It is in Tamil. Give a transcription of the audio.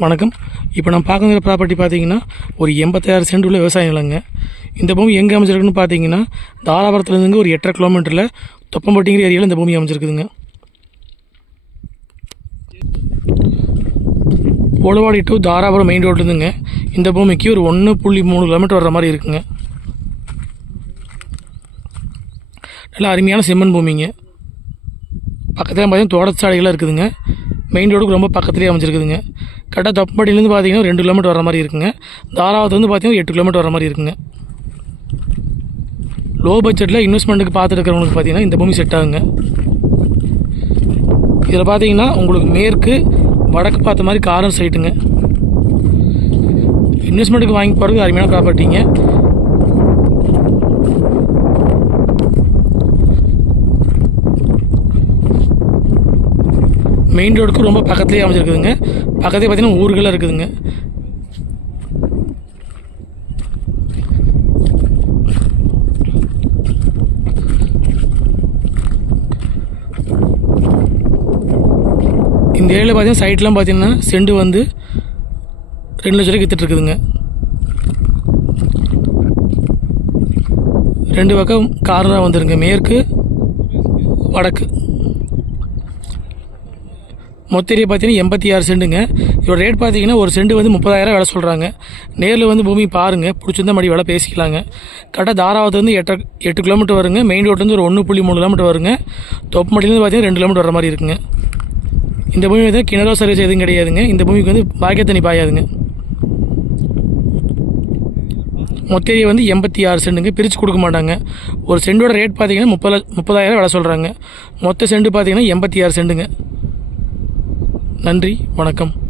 வணக்கம். இப்போ நம்ம பார்க்குற ப்ராப்பர்ட்டி பார்த்தீங்கன்னா ஒரு எண்பத்தாயிரம் சென்ட் உள்ள விவசாய நிலங்க இந்த பூமி எங்கே அமைஞ்சிருக்குன்னு பார்த்தீங்கன்னா தாராபுரத்துலேருந்து ஒரு எட்டரை கிலோமீட்டரில் தொப்பம்பட்டிங்கிற ஏரியாவில் இந்த பூமி அமைஞ்சிருக்குதுங்க. போலவாடி டு தாராபுரம் மெயின் ரோட்லேருந்துங்க இந்த பூமிக்கு ஒரு ஒன்று புள்ளி மூணு கிலோமீட்டர் வர்ற மாதிரி இருக்குங்க. நல்லா அருமையான செம்மண் பூமிங்க. பக்கத்தில் பார்த்தீங்கன்னா தோட்டச்சாலைகளாக இருக்குதுங்க. மெயின் ரோடுக்கு ரொம்ப பக்கத்துலேயே அமைஞ்சிருக்குதுங்க. கரெக்டாக தொப்பம்பட்டிலேருந்து பார்த்தீங்கன்னா ரெண்டு கிலோமீட்டர் வர மாதிரி இருக்குங்க. தாராவத்துலேருந்து பார்த்தீங்கன்னா எட்டு கிலோமீட்டர் வர மாதிரி இருக்குங்க. லோ பட்ஜெட்டில் இன்வெஸ்ட்மெண்ட்டுக்கு பார்த்துட்டு இருக்கிறவங்களுக்கு பார்த்தீங்கன்னா இந்த பூமி செட் ஆகுங்க. இதில் பார்த்தீங்கன்னா உங்களுக்கு மேற்கு வடக்கு பார்த்த மாதிரி காரம் சைட்டுங்க இன்வெஸ்ட்மெண்ட்டுக்கு வாங்கி போகிறது அருமையான ப்ராப்பர்ட்டிங்க மெயின் ரோடுக்கு ரொம்ப பக்கத்துலேயே அமைஞ்சிருக்குதுங்க. பக்கத்துலேயே பார்த்தீங்கன்னா ஊர்களாக இருக்குதுங்க. இந்த ஏரியாவில் பார்த்தீங்கன்னா சைட்லாம் பார்த்தீங்கன்னா செண்டு வந்து ரெண்டு லட்ச ரூபாய்க்கு விற்றுட்ருக்குதுங்க ரெண்டு பக்கம் கார்னராக வந்துருங்க. மேற்கு வடக்கு. மொத்த ஏரியா பார்த்தீங்கன்னா எண்பத்தி ஆறு செண்டுங்க. இதோட ரேட் பார்த்தீங்கன்னா ஒரு செண்டு வந்து முப்பதாயிரம் விலை சொல்கிறாங்க நேரில் வந்து பூமி பாருங்கள் பிடிச்சிருந்தா மறுபடி விலை பேசிக்கலாங்க. கரெக்டாக தாராவதுலேருந்து எட்டு எட்டு கிலோமீட்டர் வருங்க. மெயின் ரோட்லேருந்து ஒரு ஒன்று புள்ளி மூணு கிலோமீட்டர் வருங்க. தொப்பமட்டிலேருந்து பார்த்தீங்கன்னா ரெண்டு கிலோமீட்டர் வர மாதிரி இருக்குங்க. இந்த பூமி வந்து கிணறோ சர்வீஸ் எதுவும் கிடையாதுங்க. இந்த பூமிக்கு வந்து பாக்கிய தண்ணி பாயாதுங்க மொத்த ஏரியா வந்து எண்பத்தி ஆறு சென்ட்டுங்க பிரித்து கொடுக்க மாட்டாங்க. ஒரு செண்டோட ரேட் பார்த்தீங்கன்னா முப்பது முப்பதாயிரம் விலை சொல்கிறாங்க மொத்த செண்டு பார்த்தீங்கன்னா எண்பத்தி ஆறு செண்டுங்க. நன்றி வணக்கம்.